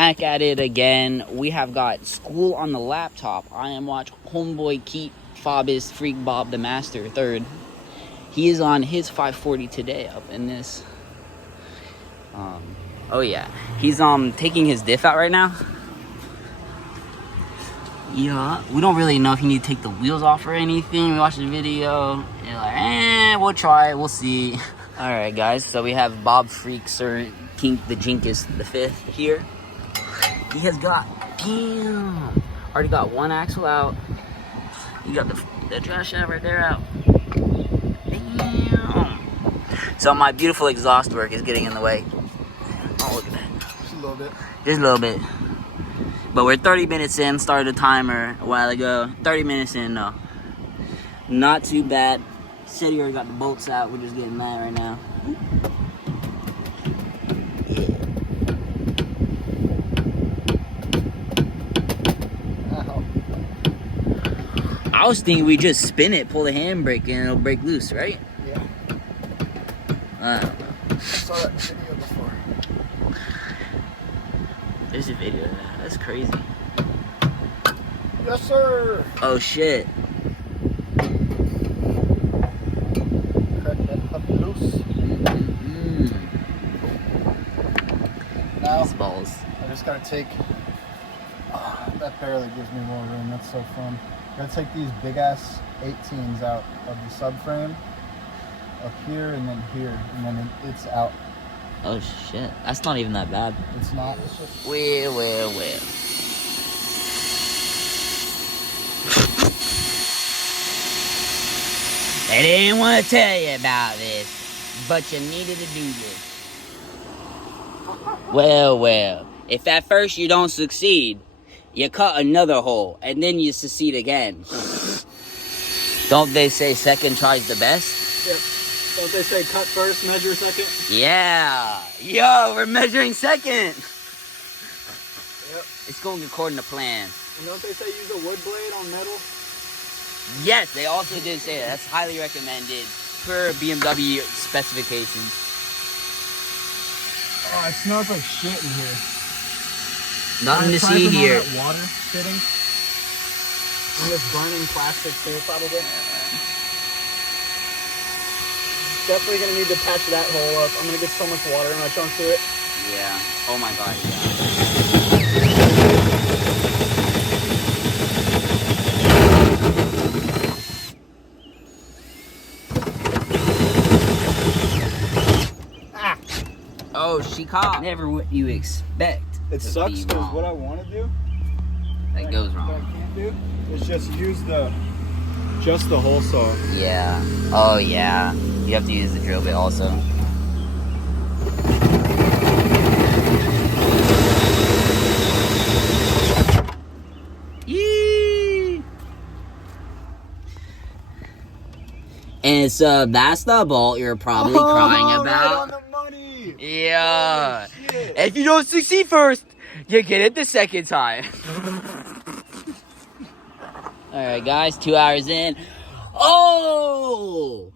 back at it again. We have got school on the laptop. I am watching homeboy Keith Fobis Freak Bob the Master 3rd. He is on his 540 today up in this. Oh yeah, he's taking his diff out right now. Yeah, we don't really know if you need to take the wheels off or anything. We watched the video and you're like, we'll try it, we'll see. All right, guys, so we have Bob Freak Sir Kink the Jinkus the 5th here. He has got, damn, already got one axle out. You got the trash shaft right there out. Damn. So my beautiful exhaust work is getting in the way. Oh, look at that. Just a little bit. Just a little bit. But we're 30 minutes in, started a timer a while ago. 30 minutes in though. Not too bad. Said he already got the bolts out. We're just getting that right now. I was thinking we just spin it, pull the handbrake, and it'll break loose, right? Yeah. I don't know. I saw that in the video before. There's a video of that. That's crazy. Yes, sir. Oh, shit. Cut that puppy loose. Now, These balls. I just gotta take. That barely gives me more room. That's so fun. Gotta take these big ass 18s out of the subframe up here and then here, and then it's out. Oh shit, that's not even that bad. It's not. It's just... Well. I didn't want to tell you about this, but you needed to do this. Well. If at first you don't succeed, you cut another hole, and then you succeed again. Don't they say second try's the best? Yep. Don't they say cut first, measure second? Yeah. Yo, we're measuring second. Yep. It's going according to plan. And don't they say use a wood blade on metal? Yes, they also did say that. That's highly recommended per BMW specifications. Oh, it smells like shit in here. Nothing to see here. That water sitting. And this burning plastic too, probably. Definitely gonna need to patch that hole up. I'm gonna get so much water in my trunk to it. Yeah. Oh my god, yeah. Oh, she caught. Never what you expect. It sucks because what I want to do, that goes wrong. What I can't do is just use the hole saw. Yeah. Oh yeah. You have to use the drill bit also. Yee! And so that's the bolt you're probably crying about. Right on the money. Yeah. If you don't succeed first, you get it the second time. Alright guys, 2 hours in. Oh!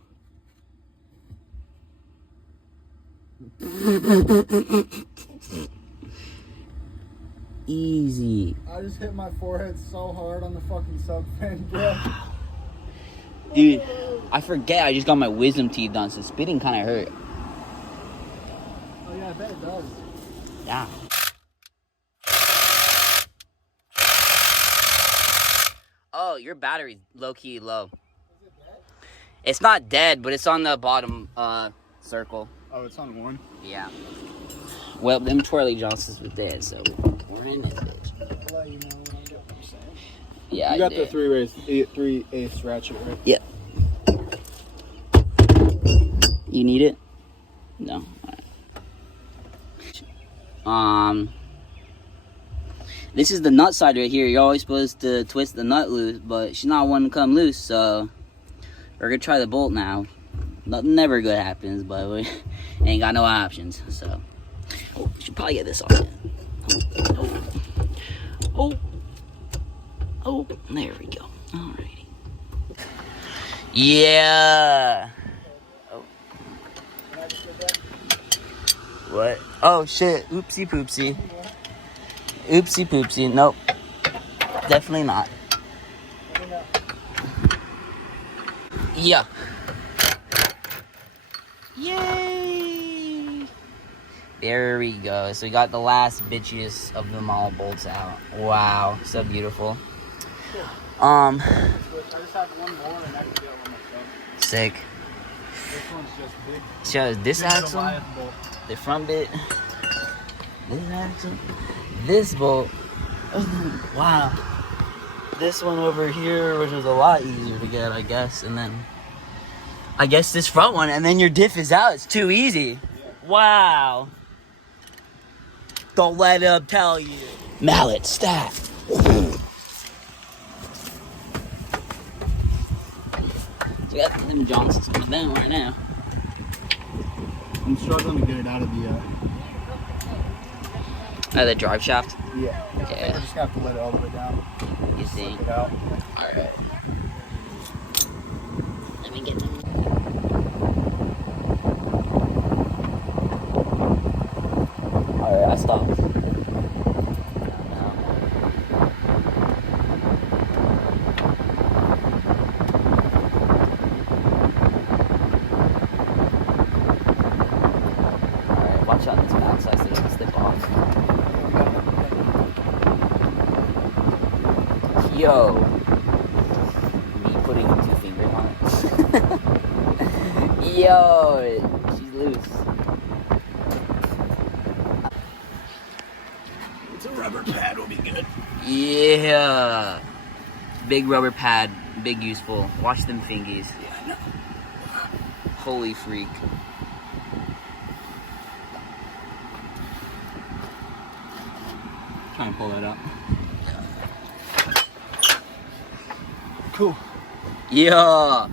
Easy. I just hit my forehead so hard on the fucking subframe, bro. Dude, I forget I just got my wisdom teeth done, so spitting kind of hurt. Oh yeah, I bet it does. Yeah. Oh, your battery's low-key low. Is it dead? It's not dead, but it's on the bottom circle. Oh, it's on one? Yeah. Well, them twirly Johnsons were dead, so we're in this bitch. I'll let you know when I get what I'm saying. Yeah, You got the 3/8 ratchet, right? Yep. You need it? No. Alright. This is the nut side right here. You're always supposed to twist the nut loose, but she's not wanting to come loose, so we're gonna try the bolt now. Nothing never good happens, but we ain't got no options, so. Oh, we should probably get this off. Oh, there we go. Alrighty. Yeah. Oh. What? Oh shit. Oopsie poopsie. Oopsie poopsie. Nope. Definitely not. Yeah. Yay! There we go. So we got the last bitchiest of them all bolts out. Wow, so beautiful. I just have one more and I can get one myself. Sick. This one's just big. So this Big axle, Goliath bolt. the front bit, this axle, this bolt. Wow. This one over here, which was a lot easier to get, I guess, and then I guess this front one, and then your diff is out. It's too easy. Yeah. Wow. Don't let him tell you. Mallet stack. We got them Johnsons coming down right now. I'm struggling to get it out of The drive shaft? Yeah. Yeah. I just have to let it all the way down. You see? Slip it out. Alright. Let me get them. Alright, I stopped. Alright, watch out this backside so it doesn't slip off. Yo. Me putting 2 fingers on it. Yo, she's loose. It's a rubber pad will be good. Yeah. Big rubber pad, big useful. Watch them fingies. Yeah, I know. Holy freak. Try and pull that up. Cool. Yeah.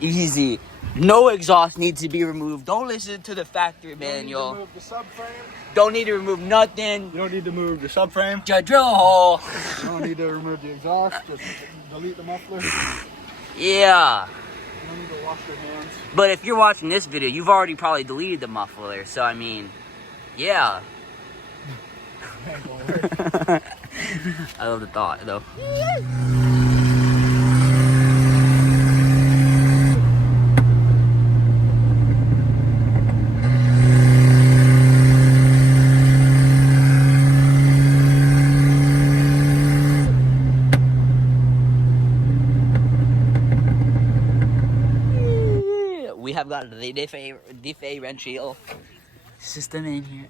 Easy. No exhaust needs to be removed. Don't listen to the factory manual. Remove the subframe. Don't need to remove nothing. You don't need to move the subframe. Just drill a hole. You don't need to remove the exhaust. Just delete the muffler. You Yeah. don't need to wash your hands. But if you're watching this video, you've already probably deleted the muffler. So, I mean, yeah. Ain't gonna work. I love the thought, though. We have got the diff differential system in here.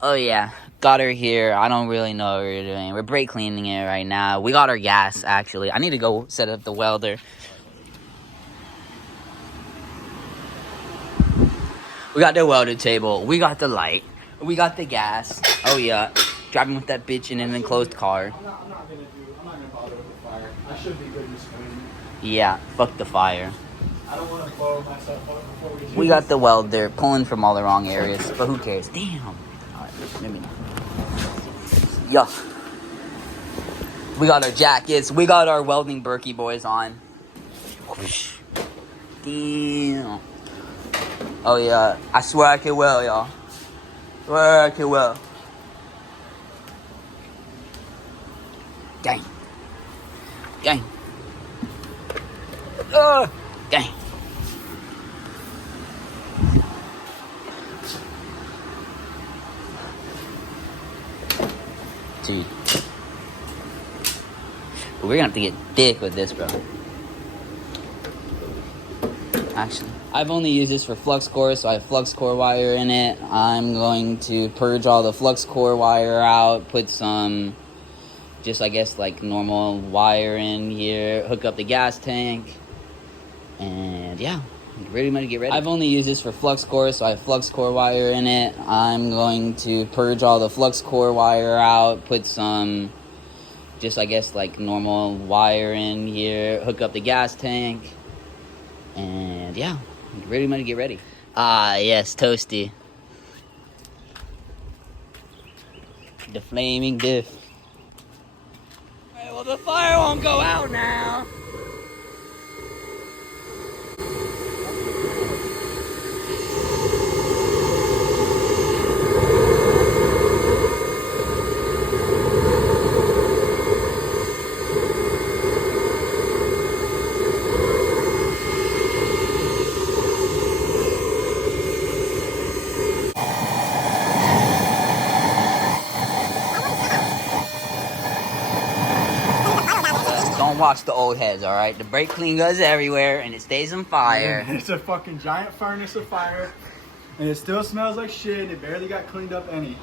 Oh yeah, got her here. I don't really know what we're doing. We're brake cleaning it right now. We got our gas, actually. I need to go set up the welder. We got the welder table. We got the light. We got the gas. Oh yeah, driving with that bitch in an enclosed car. I'm not gonna bother with the fire. I should be good this morning. Yeah, fuck the fire. I don't want to blow myself up before we do We got the welder pulling from all the wrong areas, but who cares? Damn. Maybe not. Yeah. We got our jackets. We got our welding Berkey boys on. Whoosh. Damn. Oh yeah. I swear I can weld, y'all. Swear I can weld. Gang. Gang. Gang. Dude. We're gonna have to get thick with this, bro. Actually, I've only used this for flux core, so I have flux core wire in it. I'm going to purge all the flux core wire out, put some, just I guess like normal wire in here, hook up the gas tank, and yeah. Pretty much get ready. I've only used this for flux core, so I have flux core wire in it. I'm going to purge all the flux core wire out, put some, just I guess like normal wire in here, hook up the gas tank, and yeah, pretty much get ready. Ah, yes, toasty. The flaming diff. Hey, well, the fire won't go out now. Don't watch the old heads, all right? The brake clean goes everywhere, and it stays on fire. It's a fucking giant furnace of fire, and it still smells like shit, and it barely got cleaned up any.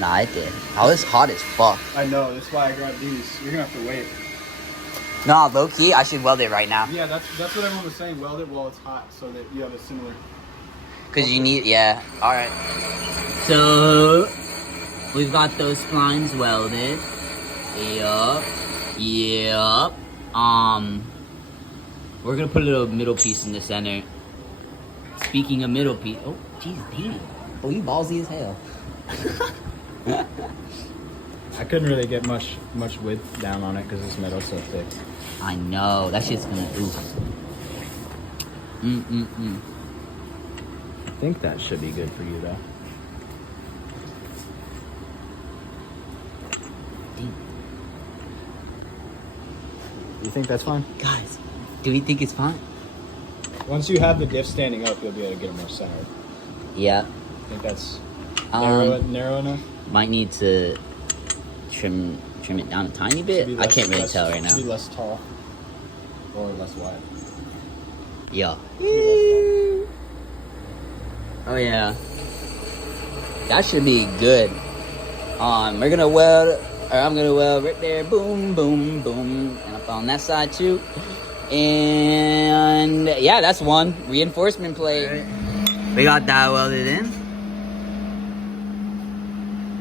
Nah, it did. Oh, it's hot as fuck. I know, that's why I grabbed these. You're gonna have to wait. No, low key, I should weld it right now. Yeah, that's what everyone was saying. Weld it while it's hot, so that you have a similar. Cause you need, yeah. All right. So we've got those splines welded. Yup. Yup. We're gonna put a little middle piece in the center. Speaking of middle piece, oh, jeez, damn. Oh, you ballsy as hell. I couldn't really get much width down on it because this metal's so thick. I know, that shit's gonna oof. I think that should be good for you though. You think that's fine? Guys, do we think it's fine? Once you have the diff standing up, you'll be able to get it more centered. Yeah. I think that's narrow enough. Might need to trim it down a tiny bit. I can't really tell right now. Should be less tall or less wide. Yeah. Oh yeah. That should be good. We're gonna weld, or I'm gonna weld right there. Boom, boom, boom, and up on that side too. And yeah, that's one reinforcement plate. Right. We got that welded in.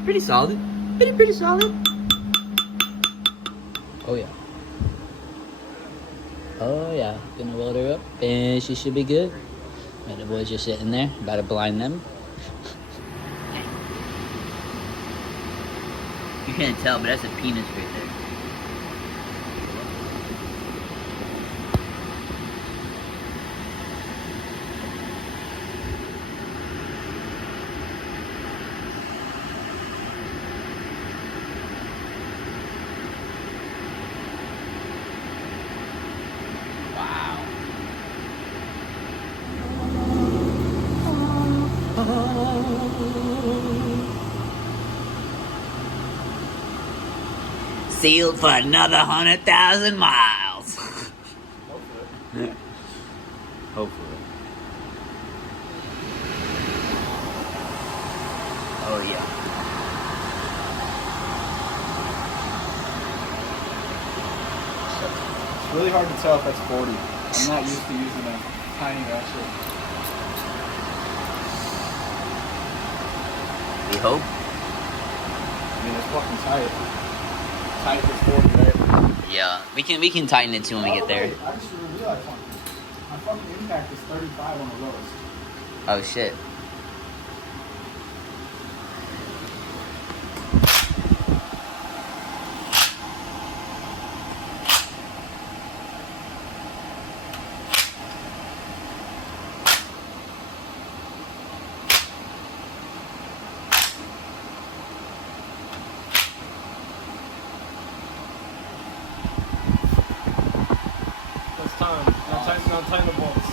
Pretty solid. Pretty solid. Oh yeah. Oh yeah. Gonna weld her up, and she should be good. And the boys just sitting there, about to blind them. You can't tell, but that's a penis right there. Sealed for another 100,000 miles. Hopefully. Hopefully. Oh yeah. It's really hard to tell if that's 40. I'm not used to using a tiny ratchet. We hope. I mean, it's fucking tight. Tight is 40, right? Yeah, we can tighten it too when we get there. I just realized something. My fucking impact is 35 on the lowest. Oh shit. It's time. Now tighten the bolts.